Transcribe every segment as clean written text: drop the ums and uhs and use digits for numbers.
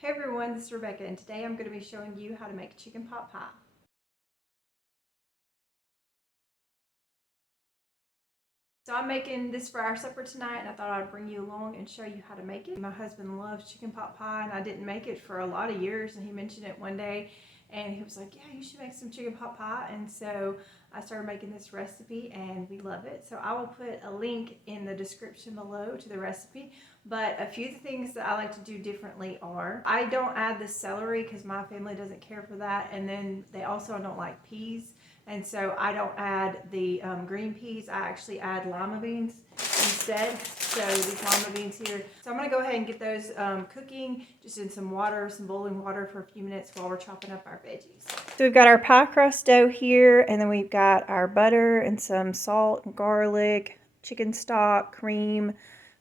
Hey everyone, this is Rebecca, and today I'm going to be showing you how to make chicken pot pie. So I'm making this for our supper tonight, and I thought I'd bring you along and show you how to make it. My husband loves chicken pot pie, and I didn't make it for a lot of years, and he mentioned it one day, and he was like, yeah, you should make some chicken pot pie. And so I started making this recipe, and we love it. So I will put a link in the description below to the recipe. But a few things that I like to do differently are, I don't add the celery because my family doesn't care for that, and then they also don't like peas. And so I don't add the green peas. I actually add lima beans instead. So these lima beans here. So I'm going to go ahead and get those cooking just in some water, some boiling water for a few minutes while we're chopping up our veggies. So we've got our pie crust dough here, and then we've got our butter and some salt and garlic, chicken stock, cream,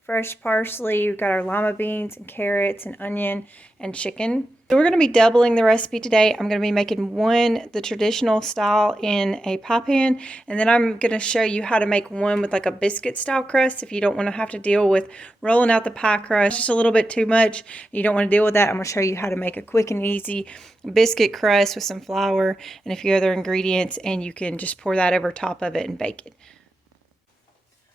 fresh parsley. We've got our lima beans and carrots and onion and chicken. So we're going to be doubling the recipe today. I'm going to be making one the traditional style in a pie pan, and then I'm going to show you how to make one with like a biscuit style crust if you don't want to have to deal with rolling out the pie crust just a little bit too much. You don't want to deal with that. I'm going to show you how to make a quick and easy biscuit crust with some flour and a few other ingredients, and you can just pour that over top of it and bake it.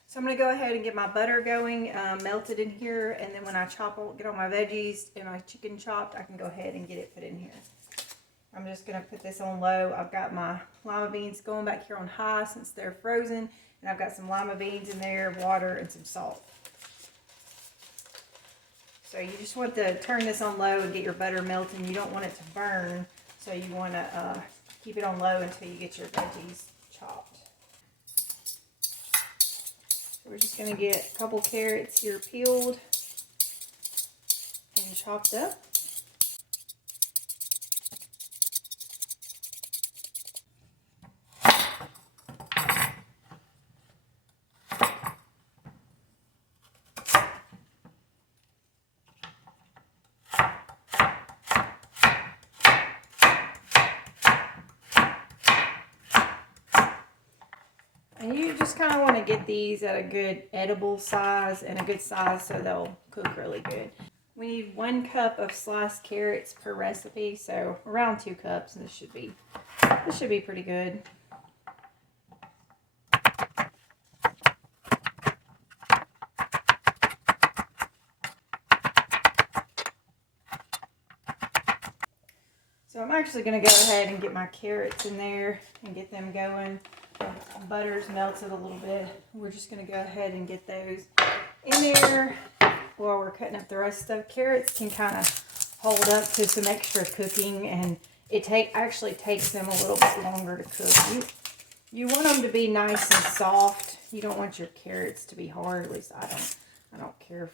So I'm going to go ahead and get my butter going, melted in here, and then when I get all my veggies and my chicken chopped, I can go ahead and get it put in here. I'm just going to put this on low. I've got my lima beans going back here on high since they're frozen, and I've got some lima beans in there, water, and some salt. So you just want to turn this on low and get your butter melting. You don't want it to burn, so you want to keep it on low until you get your veggies chopped. We're just going to get a couple carrots here peeled and chopped up. And you just kind of want to get these at a good edible size and a good size so they'll cook really good. We need 1 cup of sliced carrots per recipe, so around 2 cups, and this should be pretty good. So I'm actually going to go ahead and get my carrots in there and get them going. Butter's melted a little bit. We're just going to go ahead and get those in there while we're cutting up the rest of stuff. Carrots can kind of hold up to some extra cooking, and it actually takes them a little bit longer to cook. You want them to be nice and soft. You don't want your carrots to be hard. At least I don't care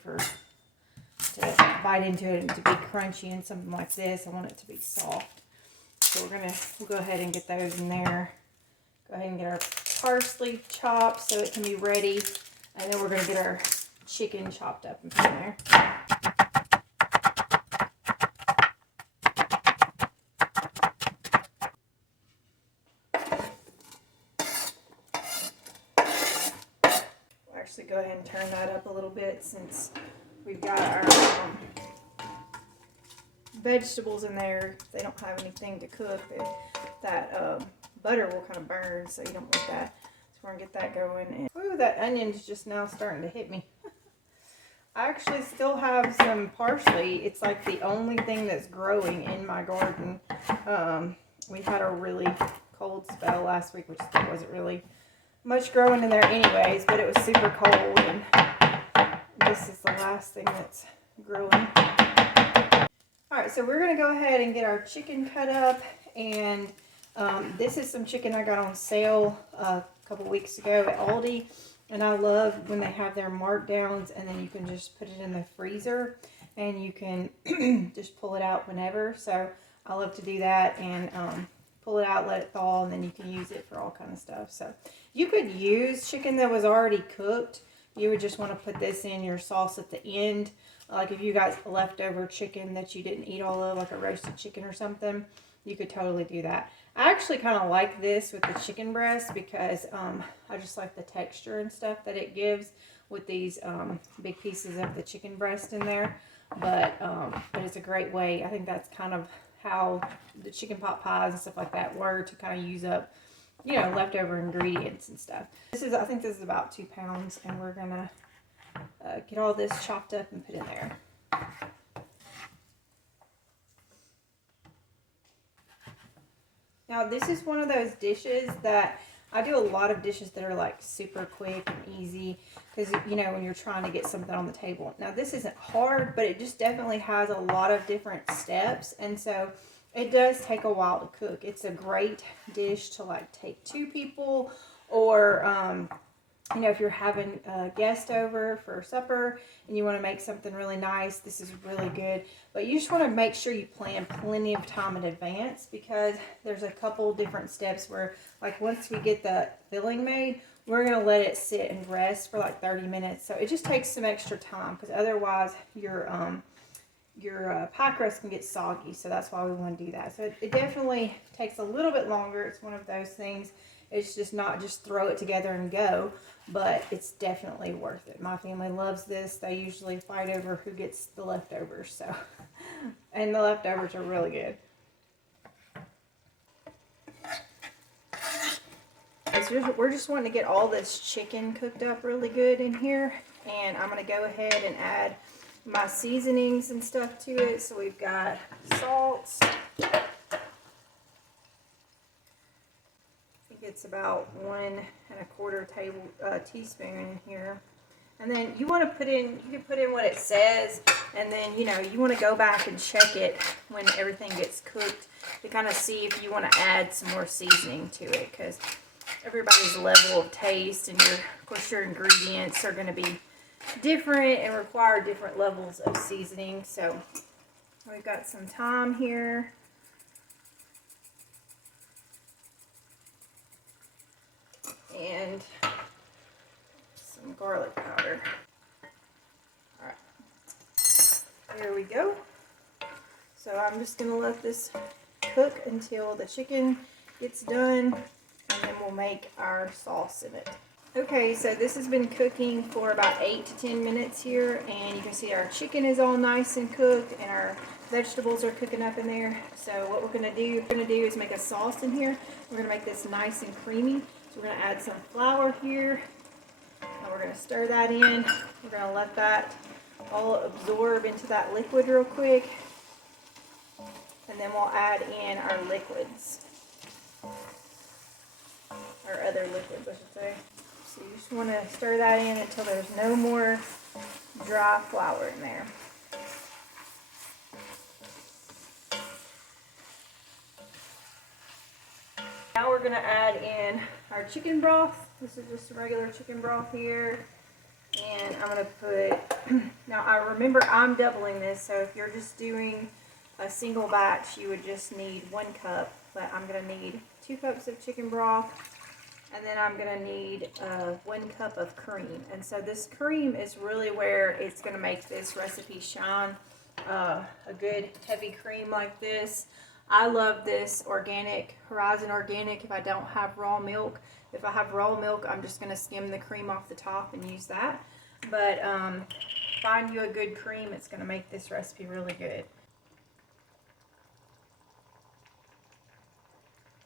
to bite into it and to be crunchy and something like this. I want it to be soft. So we'll go ahead and get those in there. Go ahead and get our parsley chopped so it can be ready. And then we're going to get our chicken chopped up and put in there. We'll actually go ahead and turn that up a little bit since we've got our vegetables in there. If they don't have anything to cook, that butter will kind of burn, so you don't want that. So we're going to get that going. And ooh, that onion's just now starting to hit me. I actually still have some parsley. It's like the only thing that's growing in my garden. We had a really cold spell last week, which there wasn't really much growing in there anyways, but it was super cold, and this is the last thing that's growing. Alright, so we're going to go ahead and get our chicken cut up, and this is some chicken I got on sale a couple weeks ago at Aldi, and I love when they have their markdowns, and then you can just put it in the freezer, and you can just pull it out whenever. So I love to do that, and pull it out, let it thaw, and then you can use it for all kind of stuff. So you could use chicken that was already cooked. You would just want to put this in your sauce at the end. Like if you got leftover chicken that you didn't eat all of, like a roasted chicken or something, you could totally do that. I actually kind of like this with the chicken breast because I just like the texture and stuff that it gives with these big pieces of the chicken breast in there. but it's a great way. I think that's kind of how the chicken pot pies and stuff like that were, to kind of use up, you know, leftover ingredients and stuff. I think this is about 2 pounds, and we're gonna get all this chopped up and put in there. Now this is one of those dishes that I do a lot of dishes that are like super quick and easy, because you know, when you're trying to get something on the table. Now this isn't hard, but it just definitely has a lot of different steps, and so it does take a while to cook. It's a great dish to like take 2 people, or you know, if you're having a guest over for supper and you want to make something really nice, this is really good. But you just want to make sure you plan plenty of time in advance, because there's a couple different steps where, like, once we get the filling made, we're going to let it sit and rest for like 30 minutes. So it just takes some extra time, because otherwise your pie crust can get soggy. So that's why we want to do that. So it definitely takes a little bit longer. It's one of those things. It's just not just throw it together and go, but it's definitely worth it. My family loves this. They usually fight over who gets the leftovers. So, and the leftovers are really good. We're just wanting to get all this chicken cooked up really good in here, and I'm going to go ahead and add my seasonings and stuff to it. So we've got salt. It's about 1 1/4 teaspoon in here, and then you want to put in, you can put in what it says, and then you know, you want to go back and check it when everything gets cooked to kind of see if you want to add some more seasoning to it, because everybody's level of taste and of course your ingredients are going to be different and require different levels of seasoning. So we've got some thyme here. And some garlic powder. Alright, there we go. So I'm just going to let this cook until the chicken gets done, and then we'll make our sauce in it. Okay, so this has been cooking for about 8 to 10 minutes here, and you can see our chicken is all nice and cooked, and our vegetables are cooking up in there. So what we're going to do is make a sauce in here. We're going to make this nice and creamy. So we're going to add some flour here, and we're going to stir that in. We're going to let that all absorb into that liquid real quick, and then we'll add in our liquids, or other liquids I should say. So you just want to stir that in until there's no more dry flour in there. Now we're going to add in our chicken broth. This is just regular chicken broth here. And I'm going to put, now I remember I'm doubling this, so if you're just doing a single batch, you would just need 1 cup. But I'm going to need 2 cups of chicken broth. And then I'm going to need 1 cup of cream. And so this cream is really where it's going to make this recipe shine. A good heavy cream like this. I love this organic, Horizon Organic, if I don't have raw milk. If I have raw milk, I'm just going to skim the cream off the top and use that. But find you a good cream, it's going to make this recipe really good.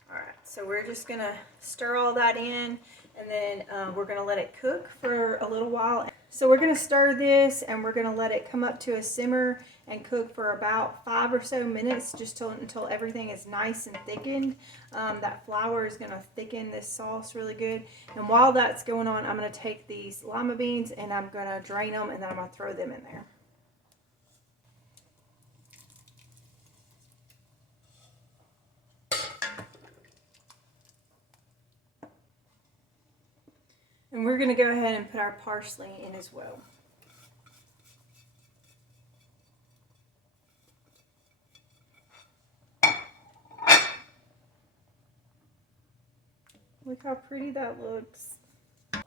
Alright, so we're just going to stir all that in, and then we're going to let it cook for a little while. So we're going to stir this, and we're going to let it come up to a simmer and cook for about 5 or so minutes, just until everything is nice and thickened. That flour is going to thicken this sauce really good. And while that's going on, I'm going to take these lima beans and I'm going to drain them, and then I'm going to throw them in there. And we're going to go ahead and put our parsley in as well. Look how pretty that looks.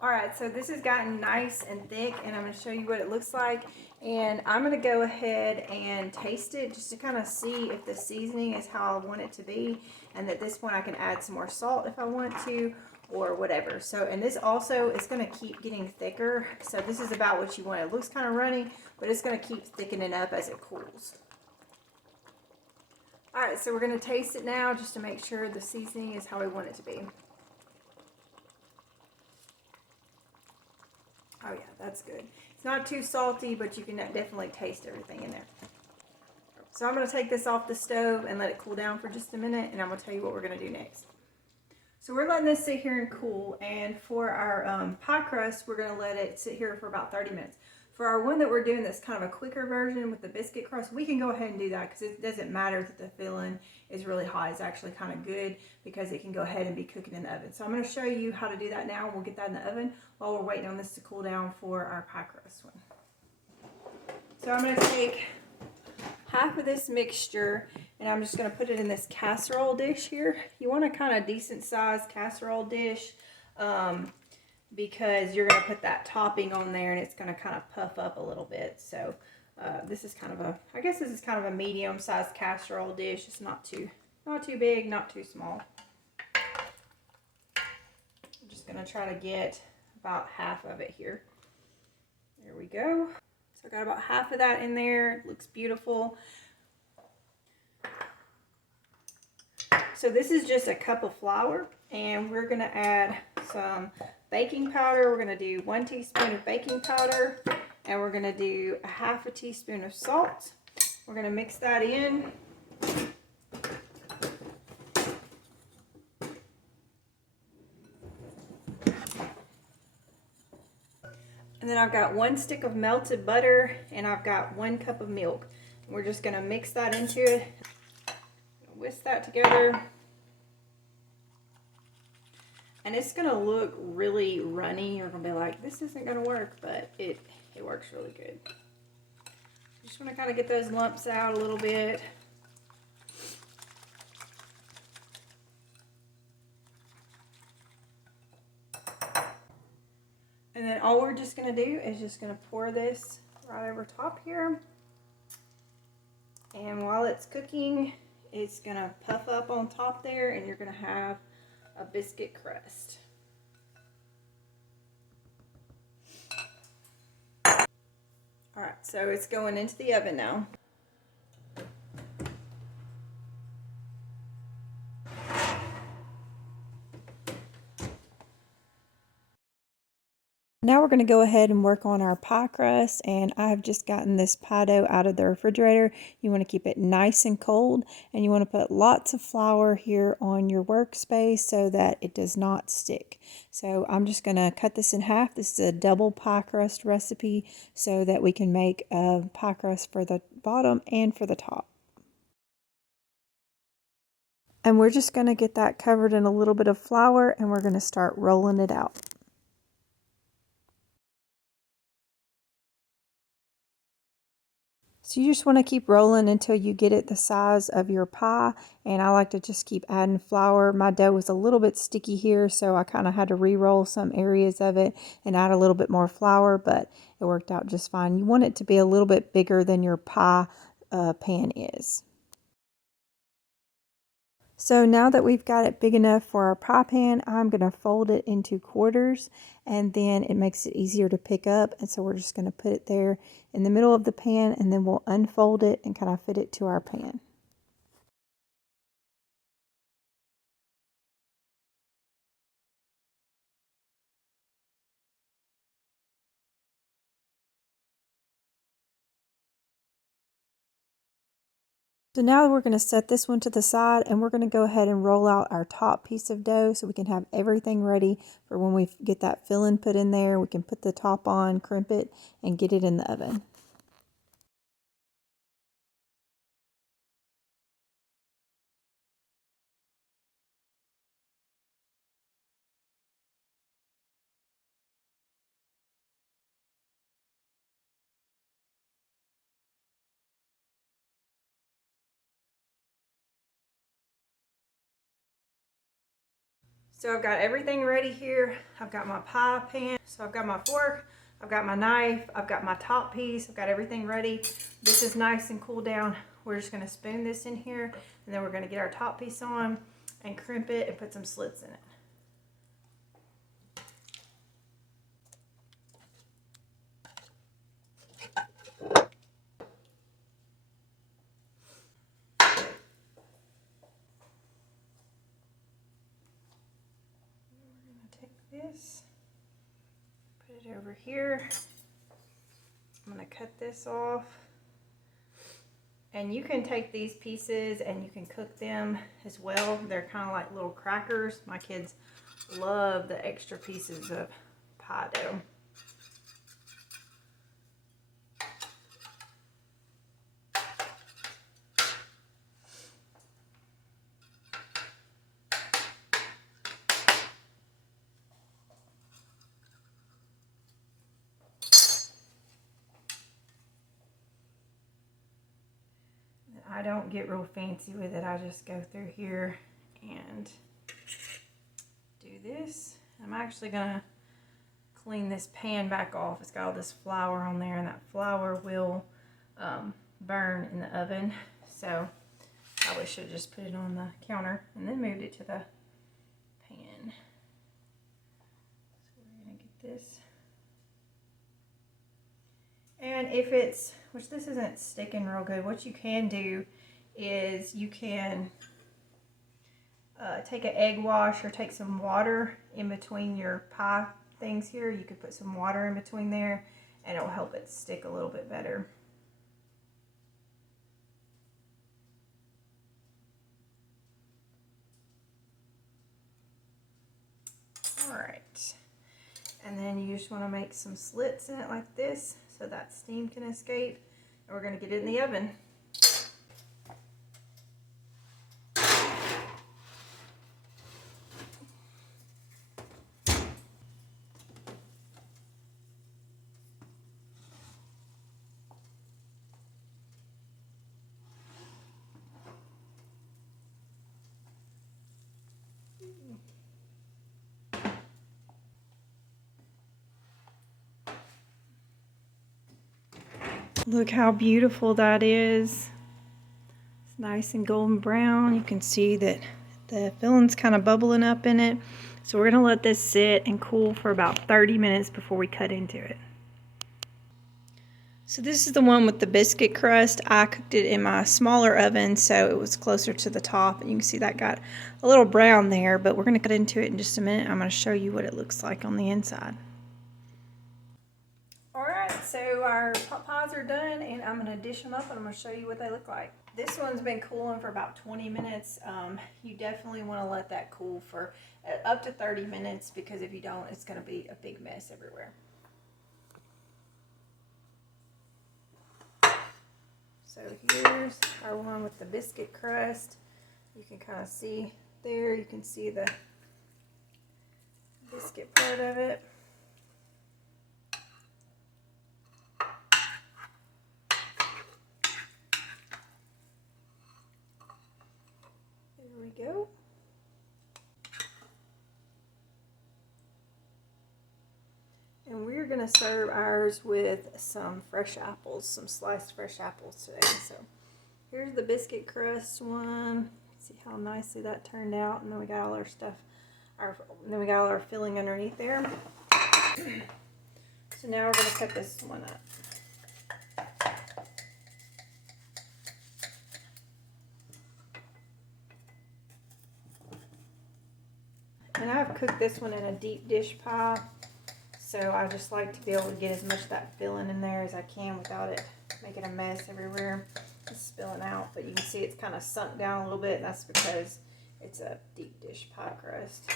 Alright, so this has gotten nice and thick, and I'm going to show you what it looks like. And I'm going to go ahead and taste it just to kind of see if the seasoning is how I want it to be. And at this point I can add some more salt if I want to, or whatever. So, and this also is going to keep getting thicker. So this is about what you want. It looks kind of runny, but it's going to keep thickening up as it cools. All right, so we're going to taste it now just to make sure the seasoning is how we want it to be. Oh yeah, that's good. It's not too salty, but you can definitely taste everything in there. So I'm going to take this off the stove and let it cool down for just a minute, and I'm going to tell you what we're going to do next. So we're letting this sit here and cool, and for our pie crust, we're going to let it sit here for about 30 minutes. For our one that we're doing that's kind of a quicker version with the biscuit crust, we can go ahead and do that because it doesn't matter that the filling is really hot. It's actually kind of good because it can go ahead and be cooking in the oven. So I'm going to show you how to do that now, and we'll get that in the oven while we're waiting on this to cool down for our pie crust one. So I'm going to take half of this mixture, and I'm just going to put it in this casserole dish here. You want a kind of decent sized casserole dish because you're going to put that topping on there, and it's going to kind of puff up a little bit. So this is kind of a, I guess this is kind of a medium sized casserole dish. It's not too big, not too small. I'm just going to try to get about half of it here. There we go. So I got about half of that in there. It looks beautiful. So this is just a cup of flour, and we're going to add some baking powder. We're going to do 1 teaspoon of baking powder, and we're going to do a half a teaspoon of salt. We're going to mix that in. And then I've got 1 stick of melted butter, and I've got 1 cup of milk. We're just going to mix that into it, whisk that together. And it's going to look really runny. You're going to be like, this isn't going to work, but it works really good. Just want to kind of get those lumps out a little bit. And then all we're just going to do is just going to pour this right over top here. And while it's cooking, it's going to puff up on top there, and you're going to have a biscuit crust. All right, so it's going into the oven now. Now we're going to go ahead and work on our pie crust, and I've just gotten this pie dough out of the refrigerator. You want to keep it nice and cold, and you want to put lots of flour here on your workspace so that it does not stick. So I'm just going to cut this in half. This is a double pie crust recipe so that we can make a pie crust for the bottom and for the top. And we're just going to get that covered in a little bit of flour, and we're going to start rolling it out. So you just want to keep rolling until you get it the size of your pie, and I like to just keep adding flour. My dough was a little bit sticky here, so I kind of had to re-roll some areas of it and add a little bit more flour, but it worked out just fine. You want it to be a little bit bigger than your pie pan is. So now that we've got it big enough for our pie pan, I'm going to fold it into quarters, and then it makes it easier to pick up. And so we're just going to put it there in the middle of the pan, and then we'll unfold it and kind of fit it to our pan. So now we're going to set this one to the side, and we're going to go ahead and roll out our top piece of dough so we can have everything ready for when we get that filling put in there. We can put the top on, crimp it, and get it in the oven. So I've got everything ready here. I've got my pie pan. So I've got my fork, I've got my knife, I've got my top piece, I've got everything ready. This is nice and cool down. We're just gonna spoon this in here, and then we're gonna get our top piece on and crimp it and put some slits in it. this. Put it over here. I'm going to cut this off. And you can take these pieces and you can cook them as well. They're kind of like little crackers. My kids love the extra pieces of pie dough. I don't get real fancy with it. I just go through here and do this. I'm actually gonna clean this pan back off. It's got all this flour on there, and that flour will burn in the oven. So I probably should have just put it on the counter and then moved it to the pan. So we're gonna get this. And if it's, which this isn't sticking real good, what you can do is you can take an egg wash or take some water in between your pie things here. You could put some water in between there and it'll help it stick a little bit better. Alright, and then you just want to make some slits in it like this so that steam can escape, and we're going to get it in the oven. Look how beautiful that is. It's nice and golden brown. You can see that the filling's kind of bubbling up in it. So we're going to let this sit and cool for about 30 minutes before we cut into it. So this is the one with the biscuit crust. I cooked it in my smaller oven, so it was closer to the top. And you can see that got a little brown there, but we're going to cut into it in just a minute. I'm going to show you what it looks like on the inside. So our pot pies are done, and I'm going to dish them up and I'm going to show you what they look like. This one's been cooling for about 20 minutes. You definitely want to let that cool for up to 30 minutes, because if you don't, it's going to be a big mess everywhere. So here's our one with the biscuit crust. You can kind of see there, you can see the biscuit part of it. There we go. And we're going to serve ours with some fresh apples, some sliced fresh apples today. So here's the biscuit crust one. See how nicely that turned out. And then we got all our stuff, then we got all our filling underneath there. So now we're going to cut this one up. And I've cooked this one in a deep dish pie, so I just like to be able to get as much of that filling in there as I can without it making a mess everywhere, just spilling out. But you can see it's kind of sunk down a little bit, and that's because it's a deep dish pie crust.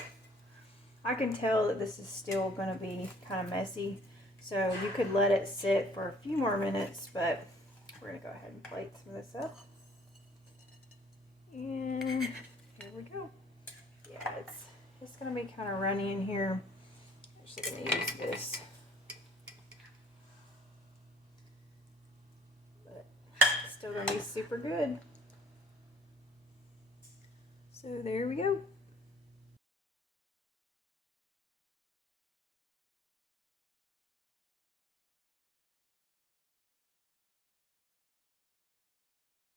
I can tell that this is still going to be kind of messy, so you could let it sit for a few more minutes, but we're going to go ahead and plate some of this up. And here we go. Yeah, it's going to be kind of runny in here. I'm just going to use this. But it's still going to be super good. So there we go.